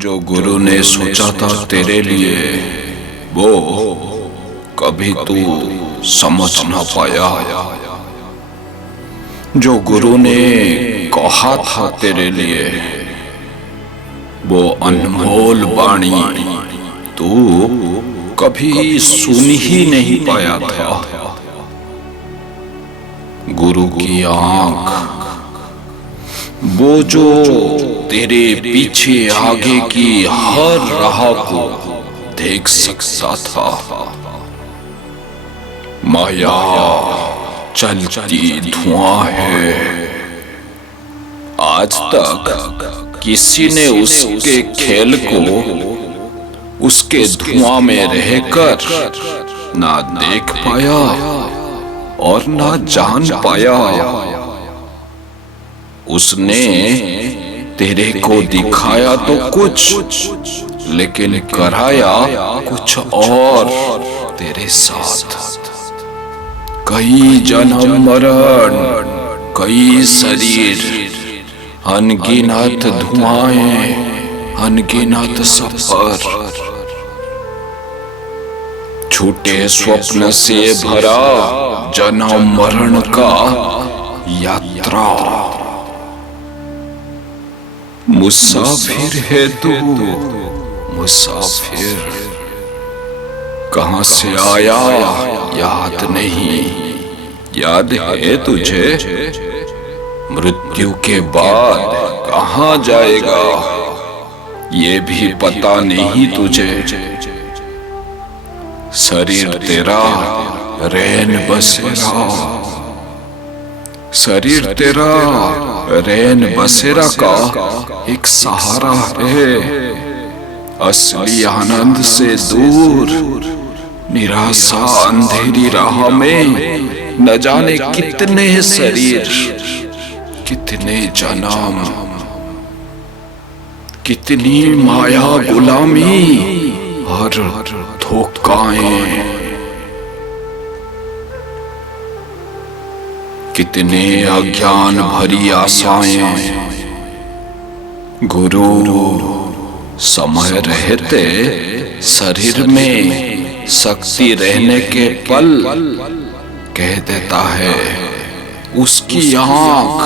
जो गुरु ने सोचा था तेरे लिए वो कभी तू समझ ना पाया। जो गुरु ने कहा था तेरे लिए वो अनमोल वाणी तू कभी सुन ही नहीं पाया था। गुरु की आंख वो जो तेरे पीछे आगे की हर राह को देख सकता था। माया चलती धुआं है। आज तक किसी ने उसके खेल को उसके धुआं में रहकर ना देख पाया और ना जान पाया। उसने तेरे को दिखाया तो कुछ, लेकिन कराया कुछ और तेरे साथ। कई जन्म मरण, कई शरीर, अनगिनत धुआएं, अनगिनत सफर, झूठे स्वप्न से भरा जन्म मरण का यात्रा। मुसाफिर है तू, मुसाफिर। कहां से आया याद नहीं, याद है तुझे? मृत्यु के बाद कहां जाएगा ये भी पता नहीं तुझे। शरीर तेरा रैन बसेरा, शरीर तेरा रैन बसेरा का एक सहारा है। असली आनंद से दूर निराशा अंधेरी राह में न जाने कितने शरीर, कितने जन्म, कितनी माया गुलामी और धोखाएं, कितने अज्ञान भरी आशाएं। गुरु समय रहते शरीर में शक्ति रहने के पल कह देता है। उसकी आंख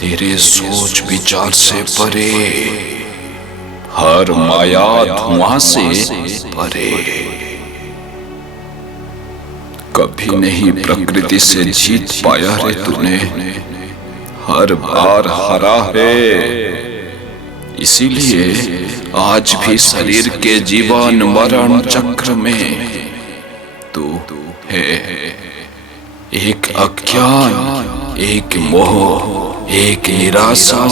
तेरे सोच विचार से परे, हर माया धुआं से परे। कभी नहीं प्रकृति से जीत पाया रे तूने, हर बार हरा है। इसीलिए आज भी शरीर के जीवन मरण चक्र में तू है। एक अज्ञान, एक मोह, एक निराशा।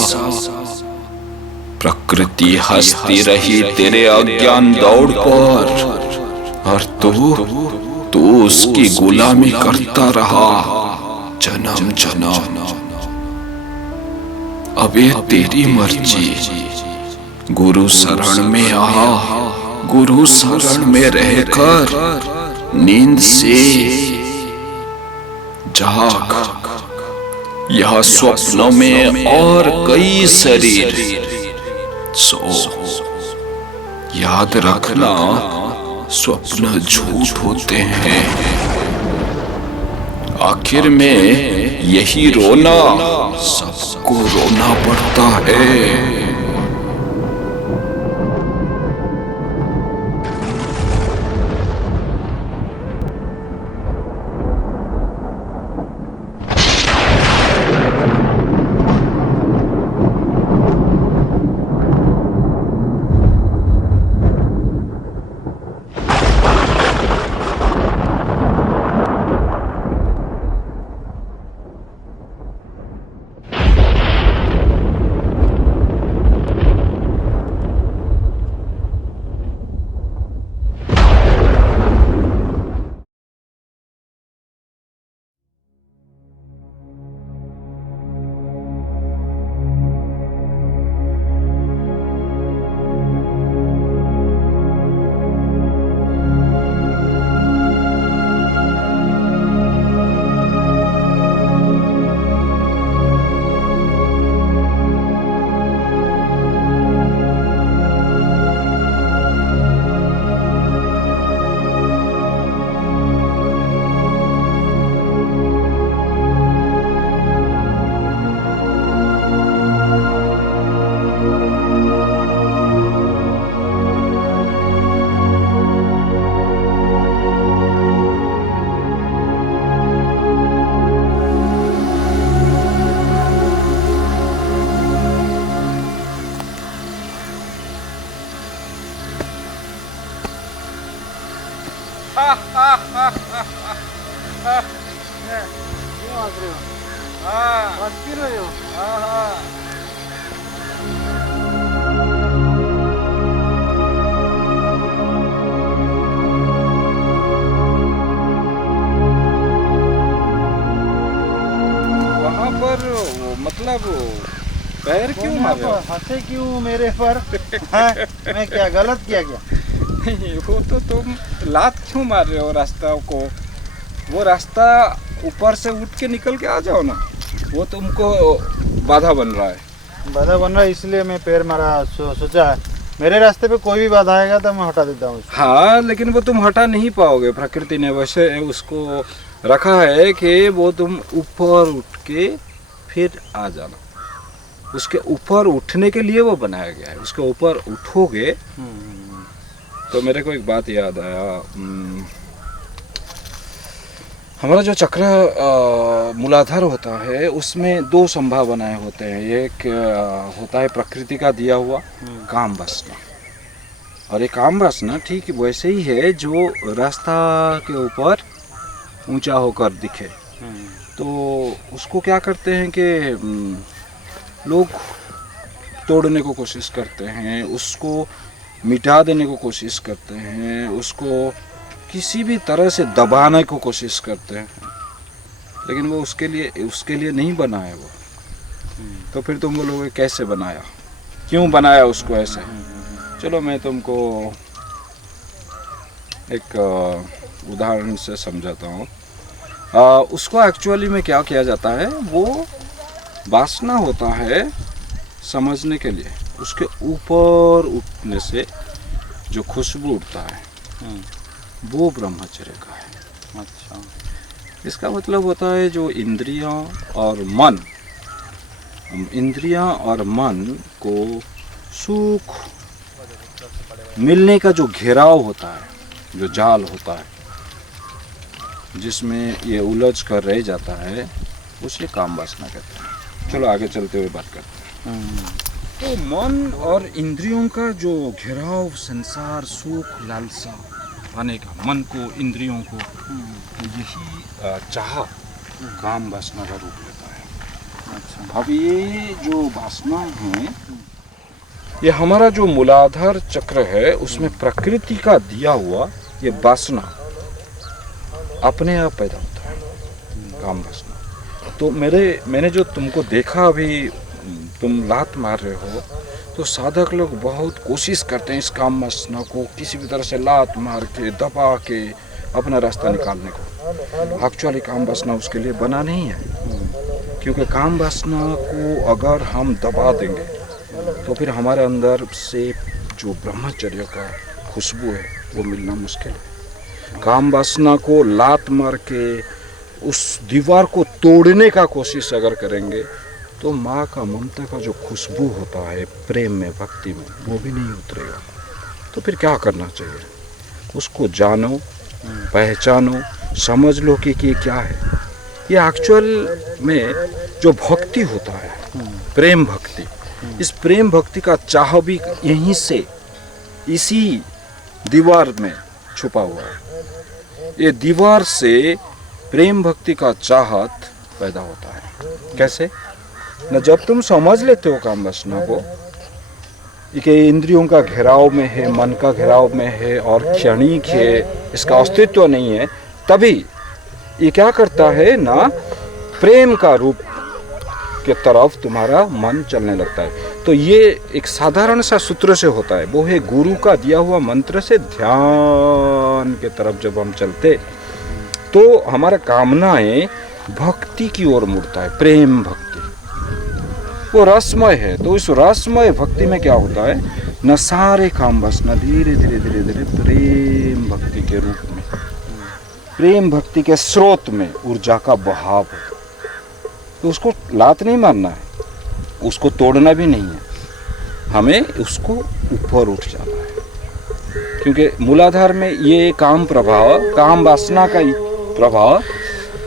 प्रकृति हंसती रही तेरे अज्ञान दौड़ पर और तू उसकी गुलामी करता रहा जन्म जन्म। अब ये तेरी मर्जी। गुरु शरण में आ, गुरु शरण में रहकर नींद से जाग। यह स्वप्नों में और कई शरीर सो। याद रखना स्वप्न झूठ होते हैं। आखिर में यही रोना सबको रोना पड़ता है। क्यों हंस रहे हो? हंस क्यों रहे हो? वहाँ पर मतलब पैर क्यों मार रहे हो? हंसे क्यों मेरे पर? हैं? मैं क्या गलत किया क्या? नहीं, वो तो तुम लात क्यों मार रहे हो रास्ता को? वो रास्ता ऊपर से उठ के निकल के आ जाओ ना, वो तुमको बाधा बन रहा है। बाधा बन रहा है इसलिए मैं पैर मारा। सोचा है मेरे रास्ते पे कोई भी बाधा आएगा तो मैं हटा देता हूँ उसको। हाँ, लेकिन वो तुम हटा नहीं पाओगे। प्रकृति ने वैसे उसको रखा है कि वो तुम ऊपर उठ के फिर आ जाना। उसके ऊपर उठने के लिए वो बनाया गया है। उसके ऊपर उठोगे तो मेरे को एक बात याद आया। हमारा जो चक्र मूलाधार होता है उसमें दो संभावनाएं होते हैं। एक होता है प्रकृति का दिया हुआ काम वासना, और ये काम वासना ठीक वैसे ही है जो रास्ता के ऊपर ऊंचा होकर दिखे। तो उसको क्या करते हैं कि लोग तोड़ने को कोशिश करते हैं, उसको मिटा देने को कोशिश करते हैं, उसको किसी भी तरह से दबाने को कोशिश करते हैं, लेकिन वो उसके लिए नहीं बना है वो। तो फिर तुम बोलोगे कैसे बनाया, क्यों बनाया उसको ऐसे? चलो मैं तुमको एक उदाहरण से समझाता हूँ। उसको एक्चुअली में क्या किया जाता है, वो वासना होता है समझने के लिए। उसके ऊपर उठने से जो खुशबू उठता है वो ब्रह्मचर्य का है। अच्छा, इसका मतलब होता है जो इंद्रियां और मन को सुख मिलने का जो घेराव होता है, जो जाल होता है जिसमें ये उलझ कर रह जाता है, उसे काम वासना कहते हैं। चलो आगे चलते हुए बात करते हैं। तो मन और इंद्रियों का जो घेराव, संसार, सुख, लालसा पाने का, मन को, इंद्रियों को, यही चाह काम वासना का रूप लेता है। अच्छा, अब ये जो वासना है, ये हमारा जो मूलाधार चक्र है उसमें प्रकृति का दिया हुआ ये वासना अपने आप पैदा होता है, काम वासना। तो मैंने जो तुमको देखा अभी, तुम लात मार रहे हो, तो साधक लोग बहुत कोशिश करते हैं इस काम वासना को किसी भी तरह से लात मार के, दबा के अपना रास्ता निकालने को। एक्चुअली काम वासना उसके लिए बना नहीं है, क्योंकि काम वासना को अगर हम दबा देंगे तो फिर हमारे अंदर से जो ब्रह्मचर्य का खुशबू है वो मिलना मुश्किल है। काम वासना को लात मार के उस दीवार को तोड़ने का कोशिश अगर करेंगे तो माँ का ममता का जो खुशबू होता है प्रेम में, भक्ति में, वो भी नहीं उतरेगा। तो फिर क्या करना चाहिए? उसको जानो, पहचानो, समझ लो कि ये क्या है। ये एक्चुअल में जो भक्ति होता है, प्रेम भक्ति, इस प्रेम भक्ति का चाह भी यहीं से, इसी दीवार में छुपा हुआ है। ये दीवार से प्रेम भक्ति का चाहत पैदा होता है। कैसे? न जब तुम समझ लेते हो काम वासना को कि इंद्रियों का घेराव में है, मन का घेराव में है और क्षणिक है, इसका अस्तित्व नहीं है, तभी ये क्या करता है ना, प्रेम का रूप के तरफ तुम्हारा मन चलने लगता है। तो ये एक साधारण सा सूत्र से होता है, वो है गुरु का दिया हुआ मंत्र से ध्यान के तरफ जब हम चलते तो हमारा कामनाएं भक्ति की ओर मुड़ता है, प्रेम भक्ति। वो रसमय है, तो इस रसमय भक्ति में क्या होता है न, सारे काम वासना धीरे धीरे धीरे धीरे प्रेम भक्ति के रूप में, प्रेम भक्ति के स्रोत में ऊर्जा का बहाव है। तो उसको लात नहीं मारना है, उसको तोड़ना भी नहीं है, हमें उसको ऊपर उठ जाना है, क्योंकि मूलाधार में ये काम प्रभाव, काम वासना का प्रभाव,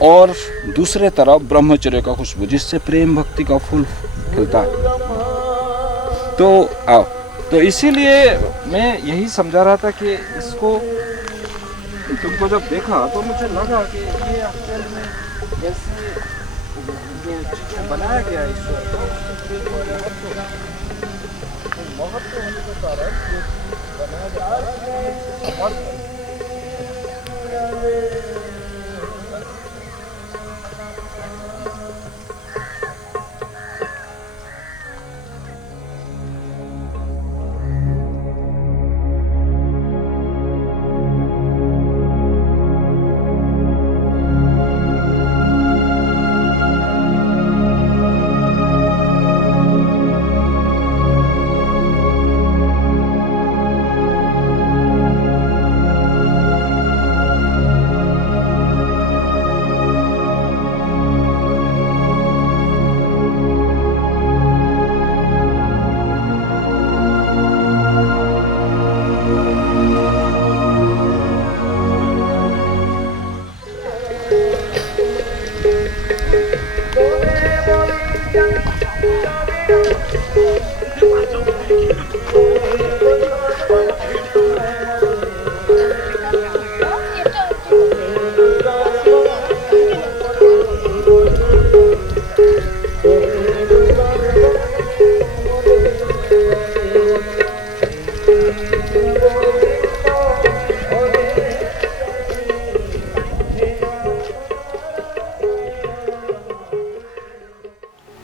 और दूसरे तरफ ब्रह्मचर्य का खुशबू, जिससे प्रेम भक्ति का फूल खिलता है। तो आओ, तो इसीलिए मैं यही समझा रहा था कि इसको तुमको जब देखा तो मुझे लगा कि ये एक्चुअल में ऐसे जो चीजें बनाया गया है ईश्वर का, महत्व होने के कारण ये चीज बनाया जा रहा है, समर्थ है।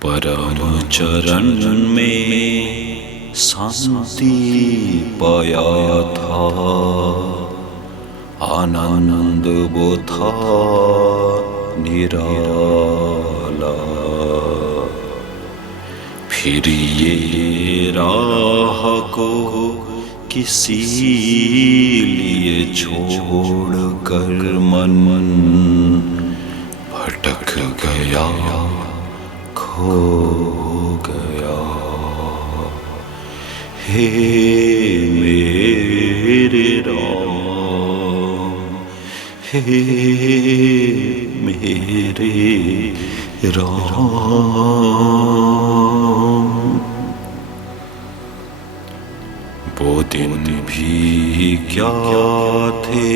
परम चरण में शांति पाया था, आनंद वो था निराला। फिर ये राह को किसी लिए छोड़ कर मन भटक गया, खो गया। हे मेरे राम, हे मेरे राम। वो दिन भी क्या थे,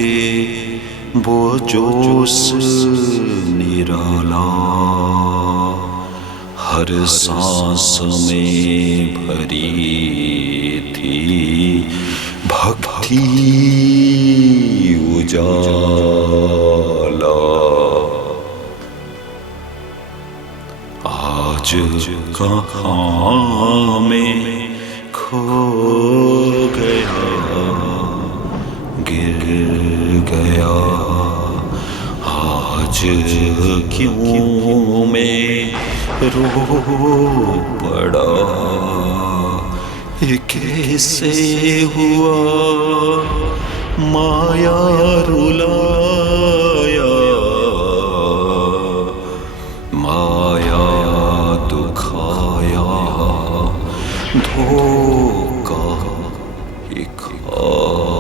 वो जोश निराला, हर सांस में भरी थी भक्ति उजाला। आज कहाँ में खो गया, गिर गया। आज क्यों मैं रो पड़ा, ये कैसे हुआ, माया रुलाया, माया दुखाया, धोखा ही खाया।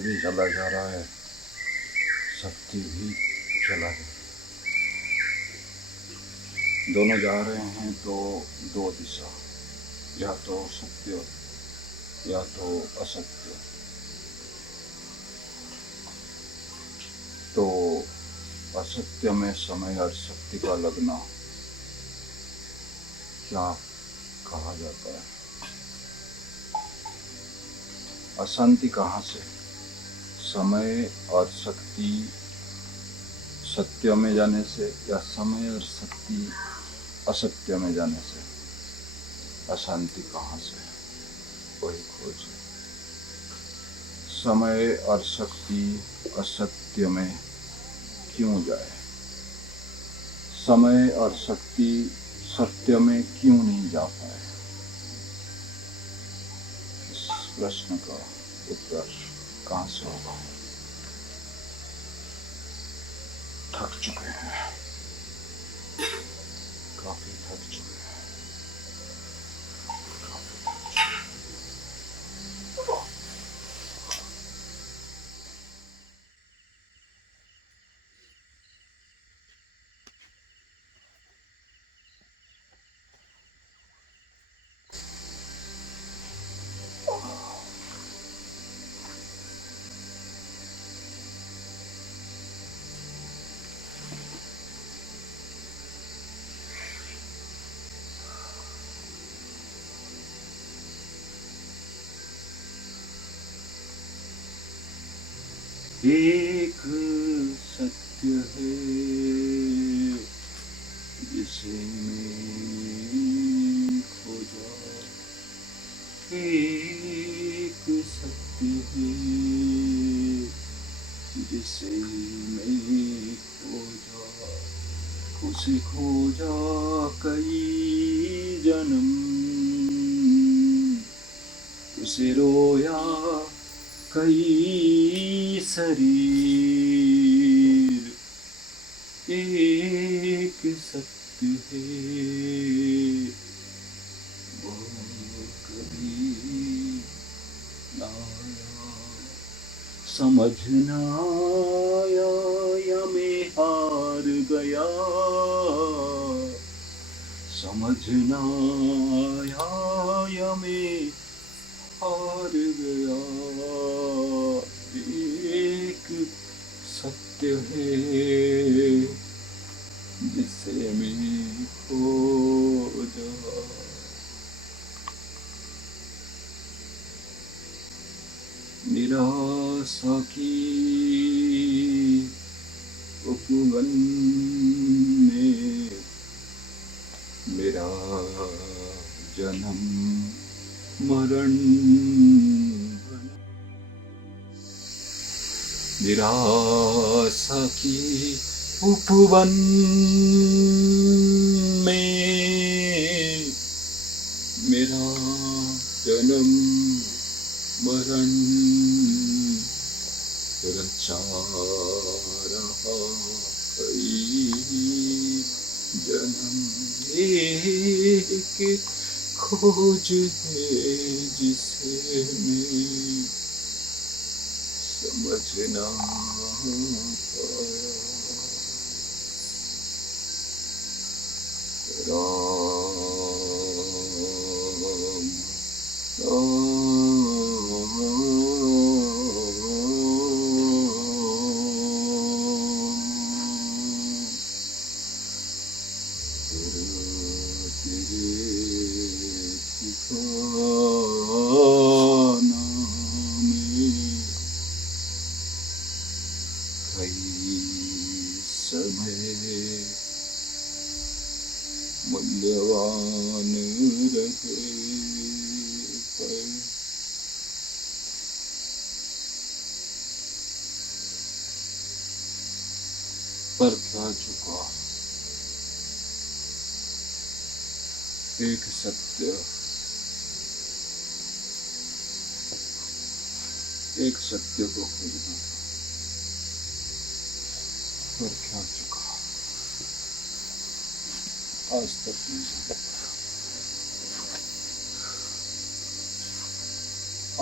भी चला जा रहा है, शक्ति भी चला गया। दोनों जा रहे हैं तो दो दिशा, या तो सत्य या तो असत्य। तो असत्य में समय और शक्ति का लगना क्या कहा जाता है? अशांति कहाँ से? समय और शक्ति सत्य में जाने से, या समय और शक्ति असत्य में जाने से? अशांति कहाँ से? वही खोज है। समय और शक्ति असत्य में क्यों जाए? समय और शक्ति सत्य में क्यों नहीं जा पाए? इस प्रश्न का उत्तर कहाँ से होगा? थक चुके हैं, काफी थक चुके हैं। एक सत्य है जिसे मैं खोजा, एक सत्य है जिसे मैं खोजा, उसे खोजा कई जन्म, उसे रोया कई शरीर, एक सत्य है वो कभी ना आया, समझ ना आया या मैं हार गया, समझ ना आया या मैं हार गया, एक सत्य है जिसे मैं खोजा। निराशा की उपवन में मेरा जन्म मरण बना, निराशा की उपवन में मेरा जन्म मरण रचा रहा कई जन्म, एक खोज है जिसे मैं समझ ना पाया। राम ठिकाना में कई समय मूल्यवान रहे पर क्या चुका? एक सत्य, एक सत्य को खोजना था, पर क्या चुका? आज तक नहीं जान पाया,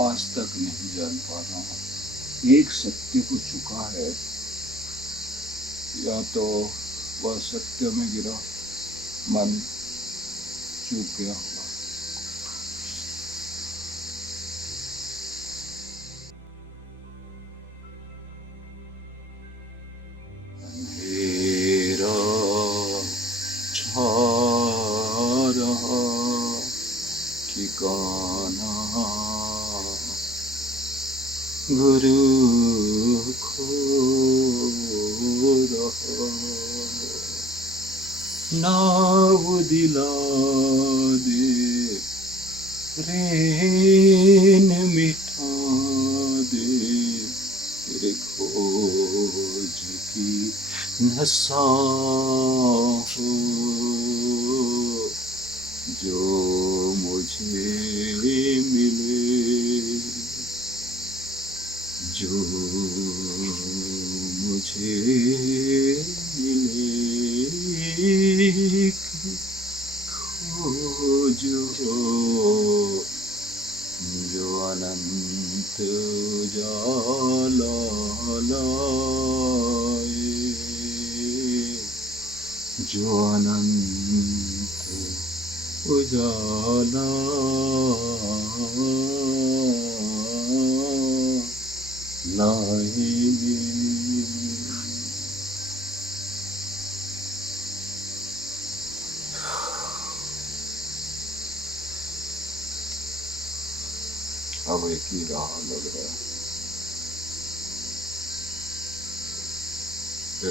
आज तक नहीं जान पा रहा हूँ। एक सत्य को चुका है, या तो वह सत्य में गिरा मन चूक गया होगा। अंधेरा छा रहा ठिकाना गुरु खो रहा, नाव दिला दे रेन मिटा दे, तेरे खोज की नशा हो जो मुझे मिले, जो मुझे मिले खोज हो जो अनंत उजाला लाए, जो अनंत उजाला लाएंगे। अब एक ही राह लग रहा है,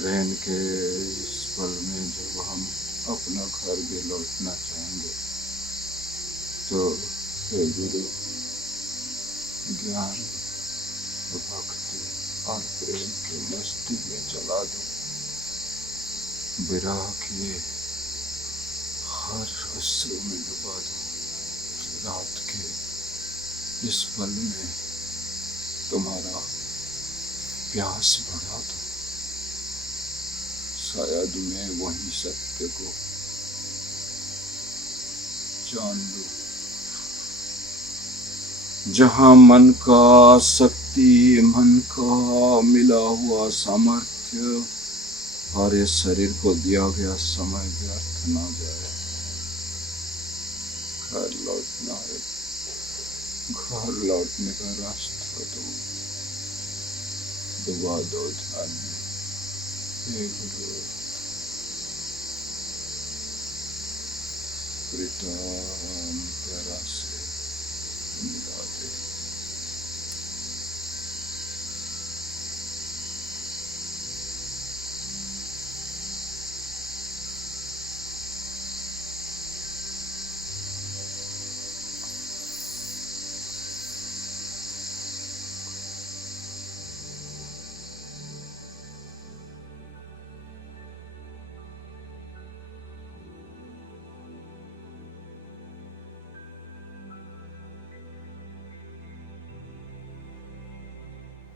रैन के इस पल में जब हम अपना घर भी लौटना चाहेंगे तो हे गुरु ज्ञान भक्ति और प्रेम की मस्ती में चला दो, विरह के हर अश्रु में डुबा दो, रात के इस पल में तुम्हारा प्यास बढ़ा दो, शायद मैं वही सत्य को जान लूं जहां मन का शक्ति, मन का मिला हुआ सामर्थ्य और इस शरीर को दिया गया समय व्यर्थ ना जाए। घर लौटना है, घर लौटने का रास्ता डुबा दो ध्यान में, हे गुरु प्रीतम प्यारा से मिला दे।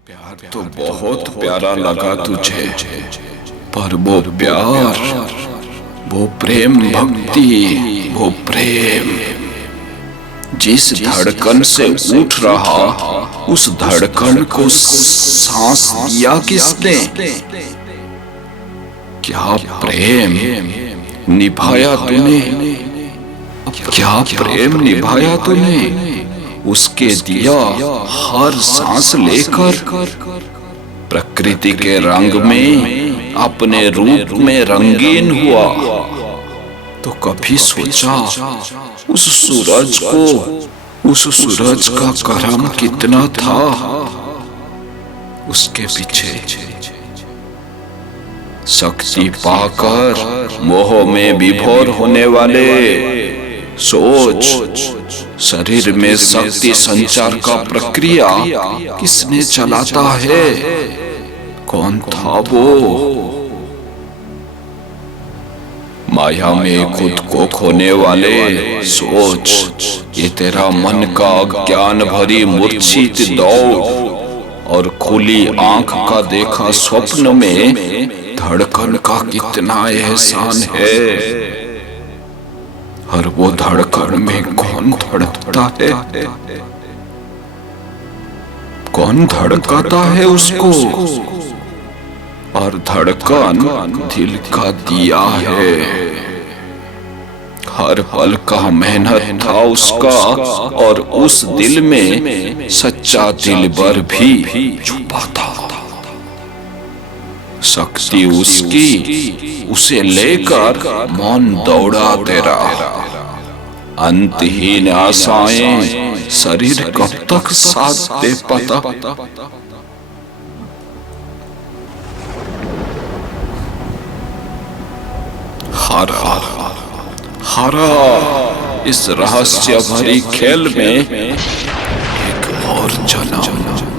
प्यार तो बहुत प्यारा लगा तुझे, पर वो प्यार, वो प्रेम भक्ति, वो प्रेम जिस धड़कन से उठ रहा, उस धड़कन को सांस दिया किसने? क्या प्रेम निभाया तूने, क्या प्रेम निभाया तूने? उसके दिया हर सांस लेकर प्रकृति के रंग में अपने रूप में रंगीन हुआ। तो कभी सोचा उस सूरज को, उस सूरज का करम कितना था? उसके पीछे शक्ति पाकर मोह में विभोर होने वाले, सोच शरीर में शक्ति संचार का प्रक्रिया किसने चलाता है? कौन था वो? माया में खुद को खोने वाले, सोच ये तेरा मन का ज्ञान भरी मूर्छित दौड़ और खुली आंख का देखा स्वप्न में धड़कन का कितना एहसान है। और वो धड़कन में कौन धड़कता है? कौन धड़काता है उसको, और धड़कन दिल का दिया है। हर पल का मेहनत था उसका, और उस दिल में सच्चा दिलबर भी छुपा था। शक्ति उसकी उसे लेकर मौन दौड़ा तेरा। अंतहीन आशाएं शरीर कब तक साथ दे पाता। हारा हारा इस रहस्य भरी खेल में एक और जन्म।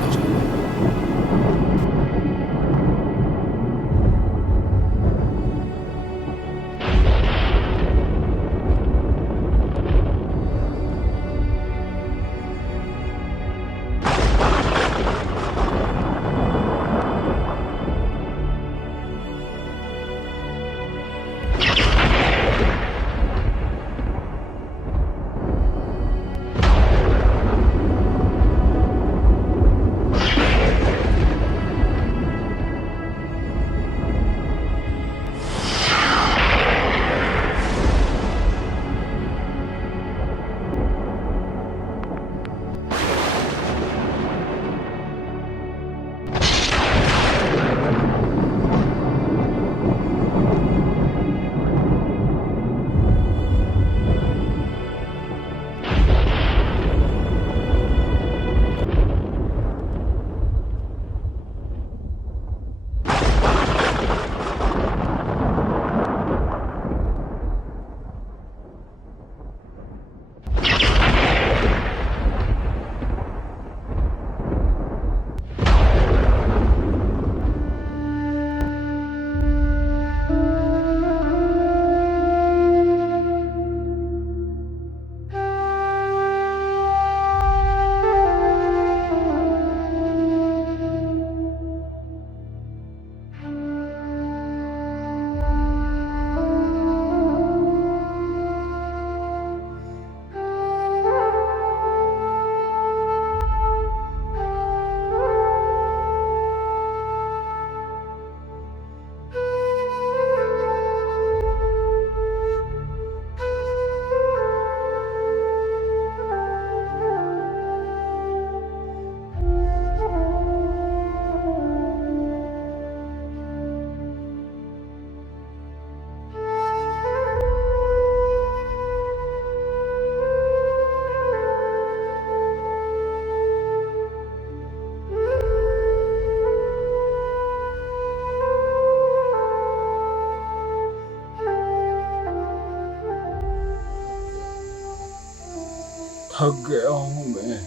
थक गया हूं मैं,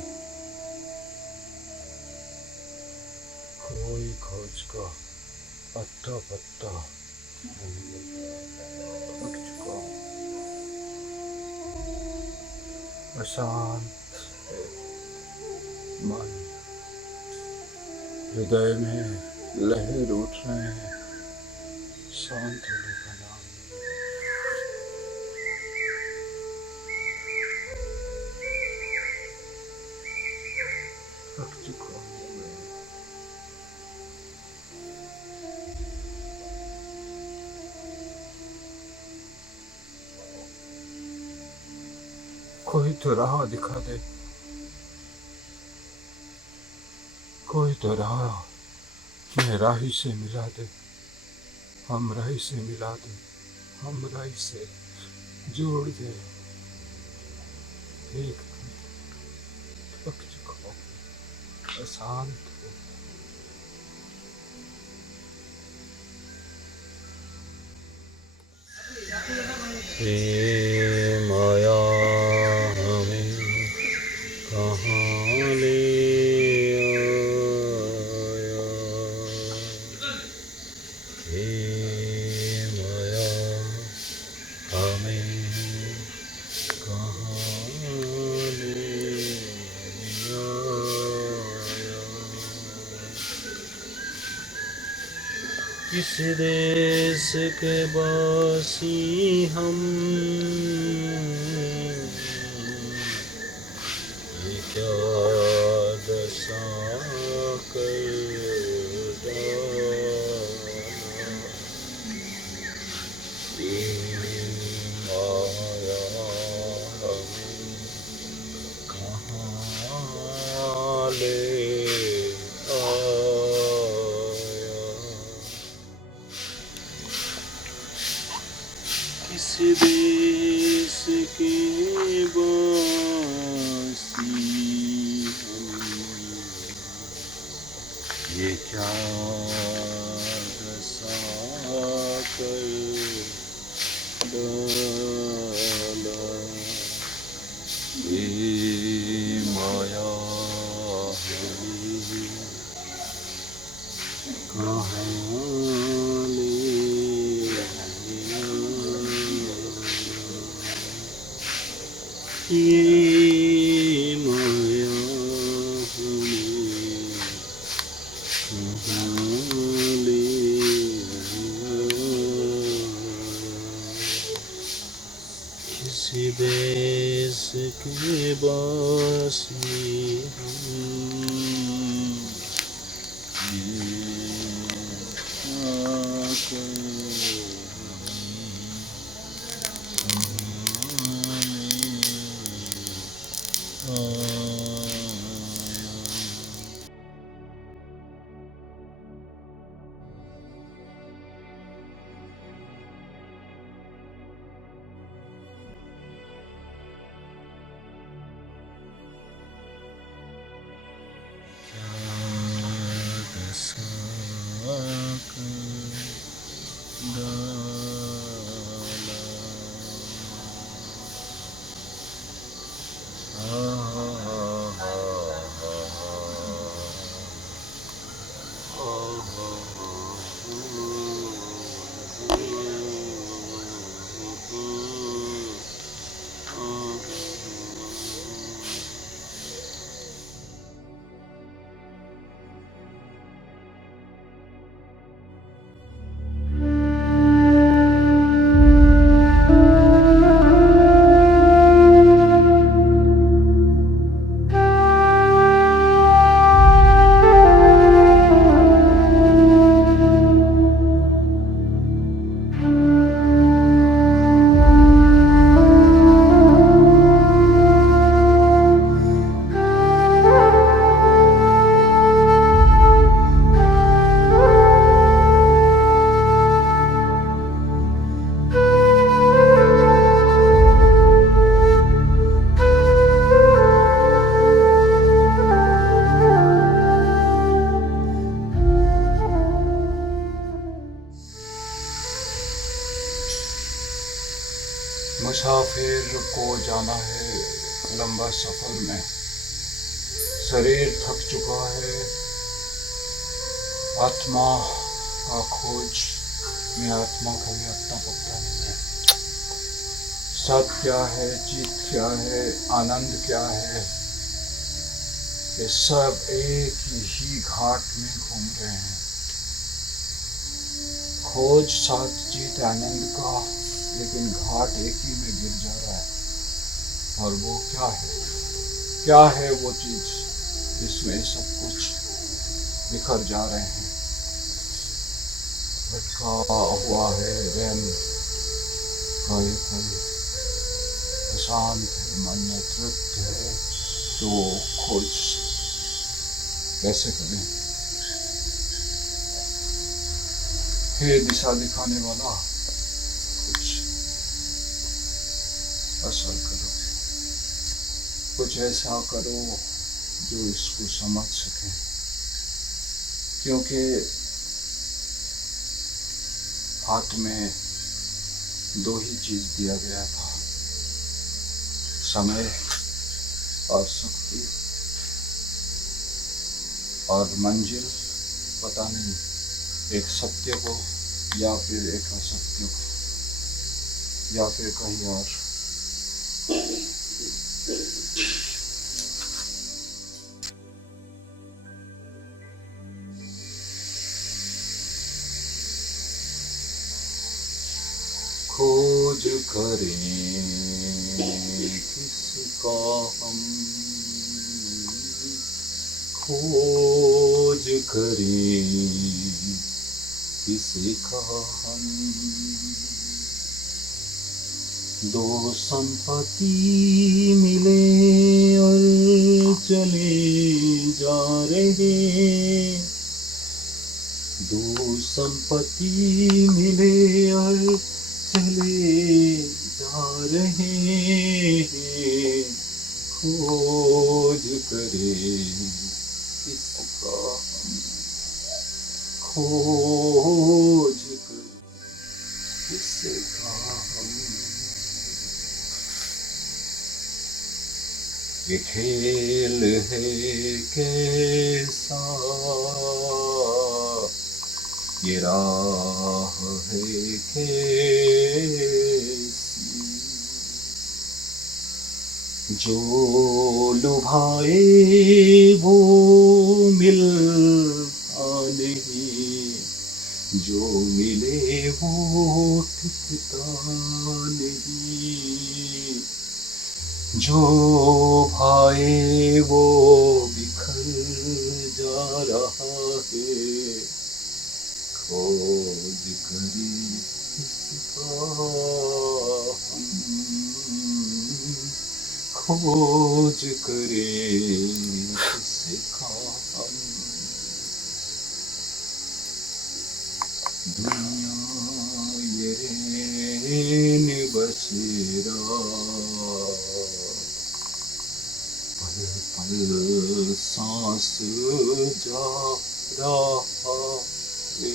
कोई खोज का अत्ता पत्ता नहीं मिल रहा। थक चुका हूं, अशांत है मन, हृदय में लहर उठ रहे हैं, शांत होने का नाम नहीं। थक चुका हूं मैं। कोई तो राह दिखा दे, कोई तो राह में राही से मिला दे, हम राही से मिला दे, हम राही से जोड़ दे। एक थक चुका हूं, अशांत हूं। ये माया हमें कहाँ ले आया, ये माया हमें कहाँ ले आया। किस देश के वासी हम, ये क्या दशा देश की बासी ये क्या दशा कर डाला ये माया हरी कहाँ ले आया ये माया हमें कहाँ ले आया किसी देश के बासी हम मुसाफिर को जाना है लंबा सफर में, शरीर थक चुका है, आत्मा का खोज में आत्मा का भी अपना पता नहीं है। सत्य क्या है, जीत क्या है, आनंद क्या है, ये सब एक ही घाट में घूम रहे हैं। खोज सत्य जीत आनंद का, लेकिन घाट एक ही में गिर जा रहा है। और वो क्या है? क्या है वो चीज जिसमें सब कुछ बिखर जा रहे हैं? भटका हुआ है रैन का ये कोई अशांत है, मन में तृप्त है, तो खोज कैसे करें? हे दिशा दिखाने वाला, असर करो, कुछ ऐसा करो जो इसको समझ सके, क्योंकि हाथ में दो ही चीज दिया गया था, समय और शक्ति, और मंजिल पता नहीं, एक सत्य को या फिर एक असत्य को या फिर कहीं और। खोज करें किसका हम, खोज करें किसका हम, दो संपत्ति मिले और चले जा रहे, दो संपत्ति मिले और चले जा रहे हैं, खोज करे किसका हम, खोज करे किसका हम। ये खेल है कैसा, ये राह है कैसी, जो लुभाए वो मिलता नहीं, जो मिले वो टिकता नहीं, जो भाए वो बिखर जा रहा है, खोज करी किसका हम, खोज करे किसका हम। दुनिया ये रैन बसेरा, पल पल सांस जा रहा है।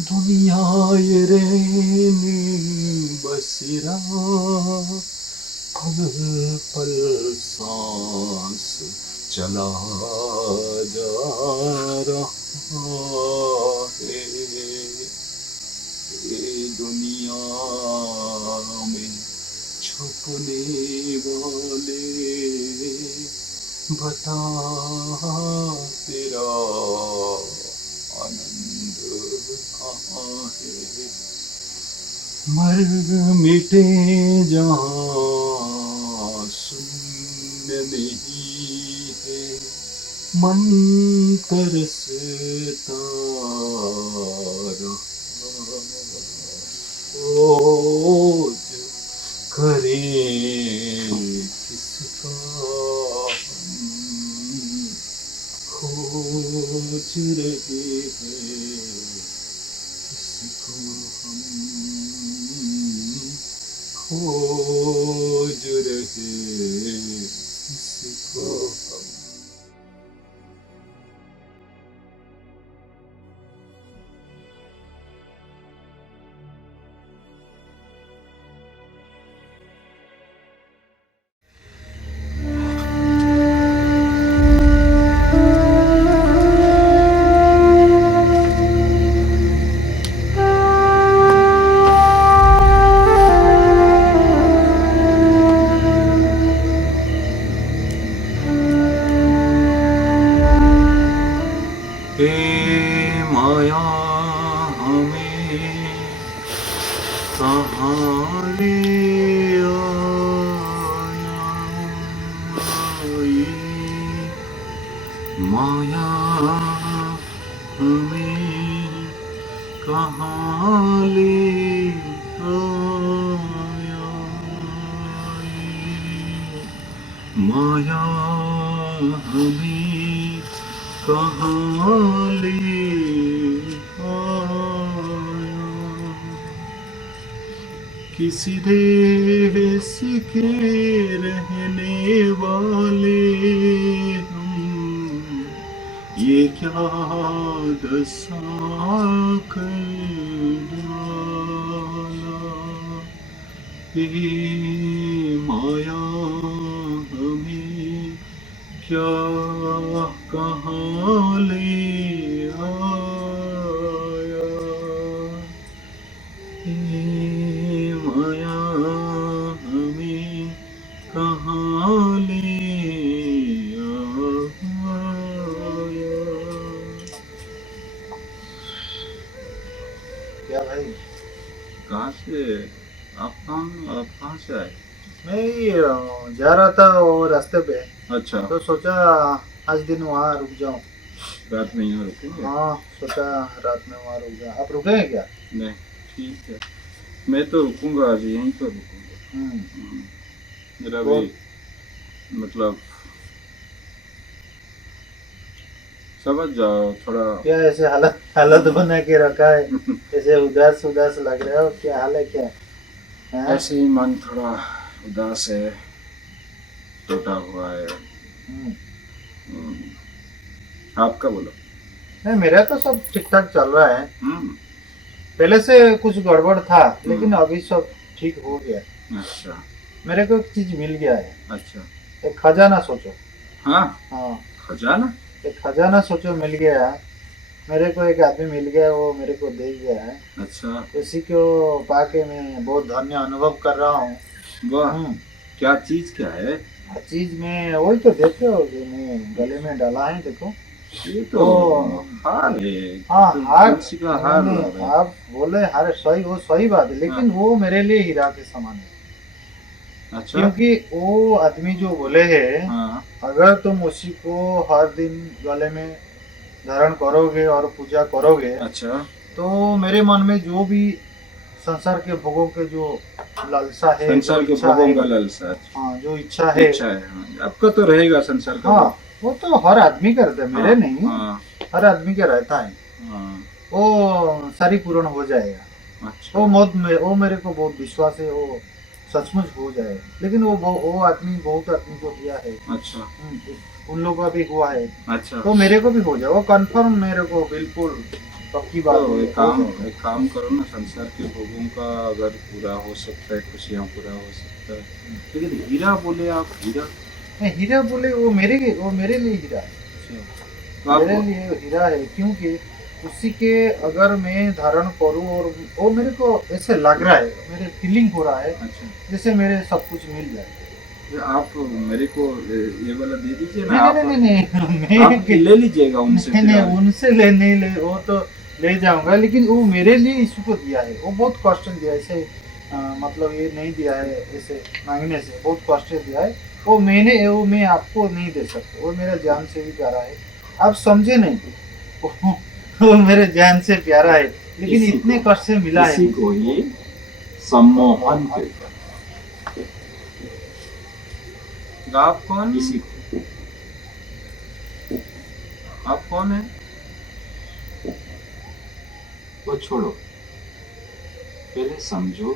दुनिया ये रैन बसेरा, पल पल सांस चला जा रहा है। ये दुनिया में छुपने वाले, बता तेरा आनंद कहाँ है। मर मिटे जहाँ शून्य नहीं है, मन तरसता रहा, खोज करें किसका हम, खोज रहे हैं किसको हम, खोज रहे किसको हम। माया हमें कहाँ ले आई, माया हमें कहाँ ले आई, माया हमें कहाँ ले आया। किसी देश के रहने वाले हम, ये क्या दशा कर डाला। ये माया हमें क्या कहाँ ले आया। ये माया हमें कहाँ ले आया। क्या भाई? कहाँ से आप कहाँ से आए? मैं जा रहा था वो रास्ते पे, अच्छा, तो सोचा आज दिन वहाँ रुक जाऊं। रात में यहाँ रुकेंगे? हाँ, सोचा रात में वहाँ रुक जाऊं। आप रुकेंगे क्या? नहीं, ठीक है, मैं तो रुकूंगा, आज यहीं पर रुकूंगा। मेरा भी मतलब समझ जाओ थोड़ा। क्या ऐसे हालत हालत बना के रखा है, ऐसे उदास उदास लग रहे हो, क्या हाल है क्या? हाँ? ऐसे ही मन थोड़ा उदास है, टूटा हुआ है। हम्म। आपका बोलो। नहीं, मेरा तो सब ठीक ठाक चल रहा है। हम्म। पहले से कुछ गड़बड़ था, लेकिन हम्म। अभी सब ठीक हो गया। अच्छा मेरे को एक चीज मिल गया है, अच्छा। एक खजाना सोचो। हाँ, हाँ, खजाना। एक खजाना सोचो मिल गया है। मेरे को एक आदमी मिल गया, वो मेरे को दे गया है। अच्छा, उसी को पाके मैं बहुत धन्य अनुभव कर रहा हूँ। वाह। हम्म। क्या चीज क्या है? हर चीज में वही तो देखो, जो मैं गले में डाला है, देखो। ये तो तो हार है। हाँ, तो हार। तुलसी का हार नहीं, लग रहा है। आप बोले हार, सही, वो सही बात है, लेकिन वो मेरे लिए हीरा के समान है। अच्छा। क्योंकि वो आदमी जो बोले है, हाँ। अगर तुम उसी को हर दिन गले में धारण करोगे और पूजा करोगे, अच्छा। तो मेरे मन में जो भी संसार के भोगों के जो लालसा है, संसार जो के इच्छा भोगों है, का लालसा। हाँ, जो इच्छा है, इच्छा है, हाँ। आपका तो रहेगा संसार का हाँ, वो तो हर आदमी का रहता है, मेरे हाँ, नहीं, हाँ, हर आदमी का रहता है। हाँ। वो सारी पूर्ण हो जाएगा। अच्छा। वो मेरे को बहुत विश्वास है, वो सचमुच हो जाएगा। लेकिन वो आदमी बहुत आदमी को दिया है। अच्छा। उन लोगों का भी हुआ है, अच्छा। तो मेरे को भी हो जाए, वो कंफर्म, मेरे को बिल्कुल पक्की बात तो है, एक काम करो ना, संसार के भोगों का अगर पूरा हो सकता है, खुशियाँ पूरा हो सकता है, लेकिन हीरा बोले आप, हीरा। नहीं, हीरा बोले वो मेरे लिए हीरा है। तो आप मेरे लिए हीरा है, क्योंकि उसी के अगर मैं धारण करूं, और वो मेरे को ऐसे लग रहा है, मेरे फीलिंग हो रहा है अच्छा, जैसे मेरे सब कुछ मिल जाए। तो आप मेरे को ये वाला दे दीजिए ना। नहीं आप नहीं नहीं नहीं, आप ले लीजिएगा उनसे। नहीं नहीं, उनसे नहीं ले, वो तो ले जाऊंगा, लेकिन वो मेरे लिए इसी को दिया है। वो बहुत कष्ट दिया है, ऐसे मतलब ये नहीं दिया है ऐसे मांगने से, बहुत कष्ट दिया है। वो मैं आपको नहीं दे सकता, वो मेरा जान से भी प्यारा है। आप समझे नहीं, वो मेरे जान से प्यारा है, लेकिन इसी इतने को- कष्ट से मिला है इसी मुझे। को ही सम्मोहन कहते हैं। आप कौन? इसी को। आप कौन है? वो छोड़ो, पहले समझो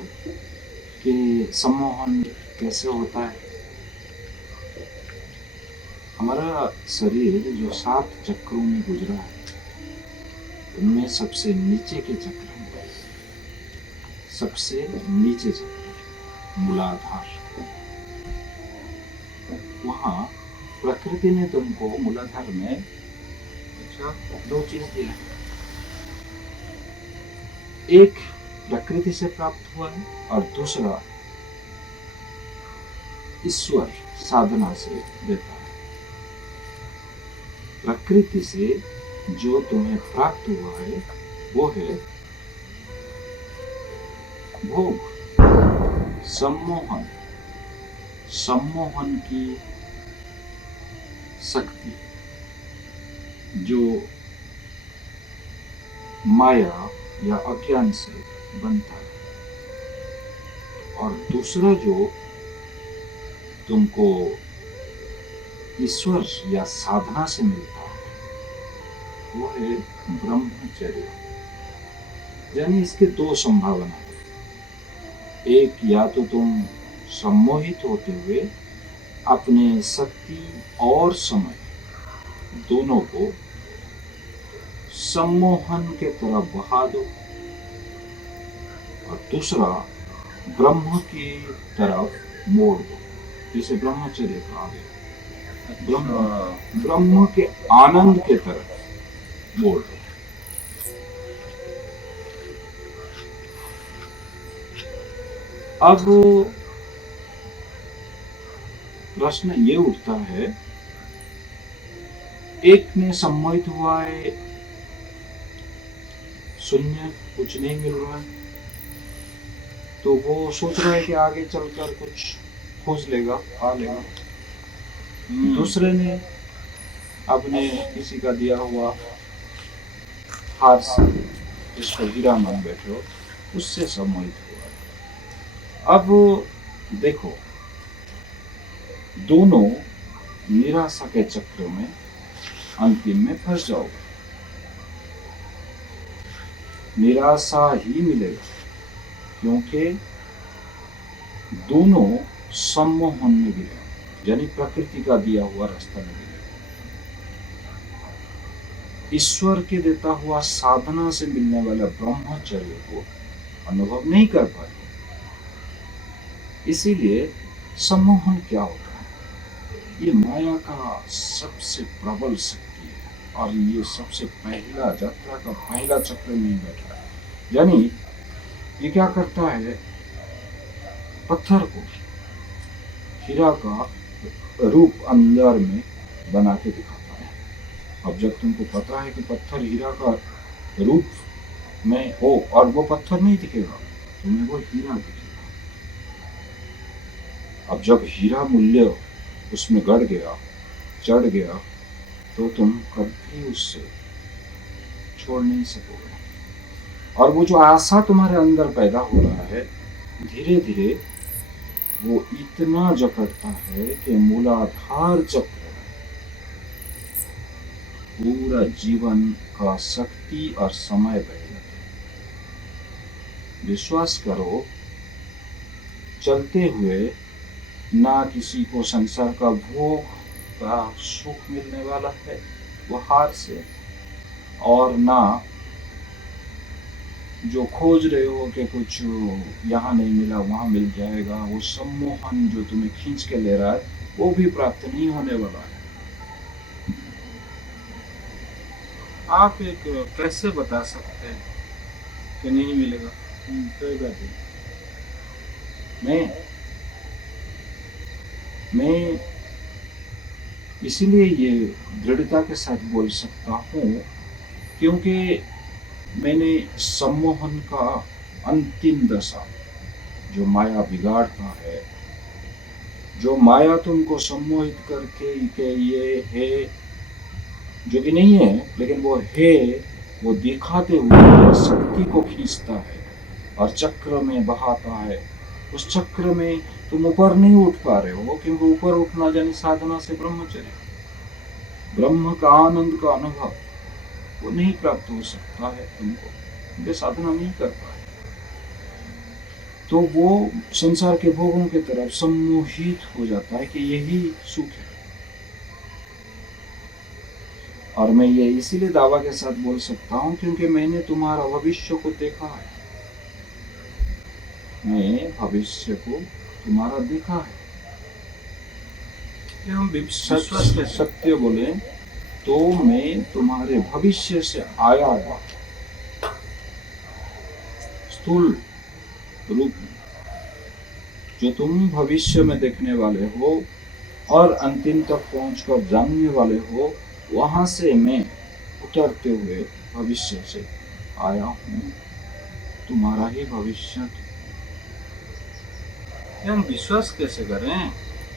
कि सम्मोहन कैसे होता है। हमारा शरीर जो 7 चक्रों में गुजरा है, उनमें सबसे नीचे के चक्र में, सबसे नीचे चक्र मूलाधार, वहाँ प्रकृति ने तुमको मूलाधार में अच्छा 2 चीज दिया है। एक प्रकृति से प्राप्त हुआ है, और दूसरा ईश्वर साधना से देता है। प्रकृति से जो तुम्हें प्राप्त हुआ है वो है भोग, सम्मोहन, सम्मोहन की शक्ति, जो माया या अज्ञान से बनता है। और दूसरा जो तुमको ईश्वर या साधना से मिलता है, वो है ब्रह्मचर्य। यानी इसके 2 संभावना है। एक, या तो तुम सम्मोहित होते हुए अपने शक्ति और समय दोनों को सम्मोहन के तरफ बहा दो, और दूसरा ब्रह्म की तरफ मोड़ दो, जिसे ब्रह्मचर्य कहा गया। ब्रह्म के आनंद के तरफ मोड़ दो। अब प्रश्न ये उठता है, एक ने सम्मोहित हुआ है, शून्य, कुछ नहीं मिल रहा है, तो वो सोच रहा है कि आगे चलकर कुछ खोज लेगा, पा लेगा। दूसरे ने अपने किसी का दिया हुआ हार से, जिसको हीरा मान बैठे हो, उससे सम्मोहित हुआ। अब देखो, दोनों निराशा के चक्र में अंतिम में फंस जाओगे, निराशा ही मिलेगा, क्योंकि दोनों सम्मोहन में गिरे, यानी प्रकृति का दिया हुआ रास्ता में गिरे। ईश्वर के देता हुआ साधना से मिलने वाला ब्रह्मचर्य को अनुभव नहीं कर पाए। इसीलिए सम्मोहन क्या होता है? ये माया का सबसे प्रबल शक्ति है और ये सबसे पहला यात्रा का पहला चक्र में बैठा है। यानी ये क्या करता है, पत्थर को हीरा का रूप अंदर में बना के दिखाता है। अब जब तुमको पता है कि पत्थर हीरा का रूप में हो और वो पत्थर नहीं दिखेगा, तुम्हें वो हीरा दिखेगा। अब जब हीरा मूल्य उसमें गड़ गया, चढ़ गया, तो तुम कभी उससे छोड़ नहीं सकोगे। और वो जो आशा तुम्हारे अंदर पैदा हो रहा है, धीरे धीरे वो इतना जकड़ता है कि मूलाधार चक्र पूरा जीवन का शक्ति और समय बह जाता है। विश्वास करो, चलते हुए ना किसी को संसार का भोग का सुख मिलने वाला है वो हार से, और ना जो खोज रहे हो कि कुछ यहाँ नहीं मिला वहाँ मिल जाएगा, वो सम्मोहन जो तुम्हें खींच के ले रहा है वो भी प्राप्त नहीं होने वाला है। आप एक कैसे बता सकते हैं कि नहीं मिलेगा? कोई बात नहीं। मैं इसीलिए ये दृढ़ता के साथ बोल सकता हूँ क्योंकि मैंने सम्मोहन का अंतिम दशा, जो माया बिगाड़ता है, जो माया तुमको सम्मोहित करके कि ये है जो कि नहीं है लेकिन वो है, वो दिखाते हुए शक्ति को खींचता है और चक्र में बहाता है। उस चक्र में तुम ऊपर नहीं उठ पा रहे हो, क्योंकि ऊपर उठना यानी साधना से ब्रह्मचर्य, ब्रह्म का आनंद का अनुभव वो नहीं प्राप्त हो सकता है तुमको, क्योंकि साधना नहीं कर पाए। तो वो संसार के भोगों की तरफ सम्मोहित हो जाता है कि यही सुख है। और मैं ये इसीलिए दावा के साथ बोल सकता हूँ क्योंकि मैंने तुम्हारा भविष्य को देखा है, मैं भविष्य को तुम्हारा देखा है। हम सत्य बोले तो मैं तुम्हारे भविष्य से आया हुआ स्थूल रूप में, जो तुम भविष्य में देखने वाले हो और अंतिम तक पहुंचकर जानने वाले हो, वहां से मैं उतरते हुए भविष्य से आया हूँ, तुम्हारा ही भविष्य। हम विश्वास कैसे करें?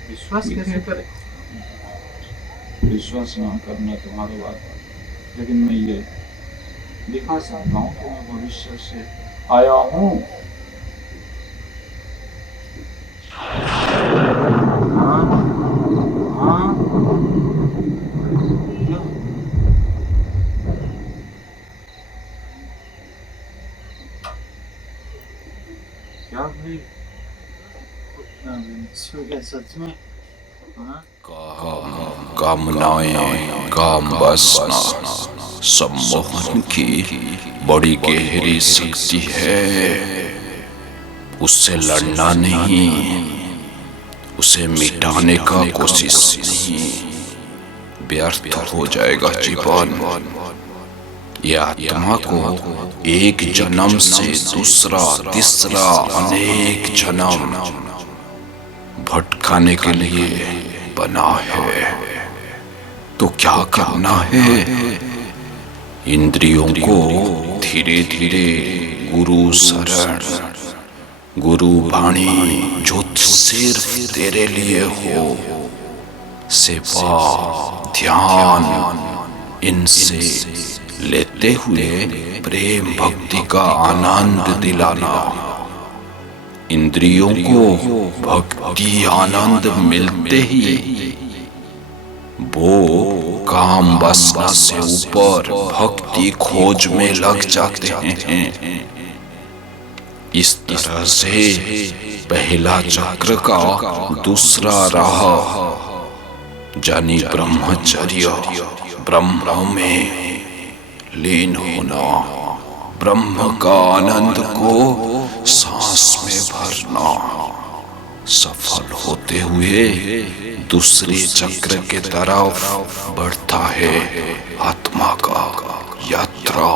विश्वास कैसे करें? विश्वास ना करना तुम्हारी बात है, लेकिन मैं ये दिखा सकता हूँ कि मैं भविष्य से आया हूँ। क्या भाई, सच में? कामनाएं, काम वासना सम्मोहन की बड़ी गहरी शक्ति है। उससे लड़ना नहीं, उसे मिटाने का कोशिश नहीं, व्यर्थ हो जाएगा जीवन। यह आत्मा को एक जन्म से दूसरा तीसरा अनेक जन्म भटकाने के लिए बना है। तो क्या करना है? इंद्रियों को धीरे धीरे गुरु शरण, गुरु वाणी जो सिर्फ तेरे लिए हो, सेवा ध्यान इनसे लेते हुए प्रेम भक्ति का आनंद दिलाना। इंद्रियों को भक्ति आनंद मिलते ही वो काम वासना से ऊपर भक्ति खोज में लग जाते हैं। इस तरह से पहला चक्र का दूसरा राह यानी ब्रह्मचर्य, ब्रह्म में लीन होना, ब्रह्म का आनंद को सांस में भरना, सफल होते हुए दूसरे चक्र के तरफ बढ़ता है आत्मा का यात्रा।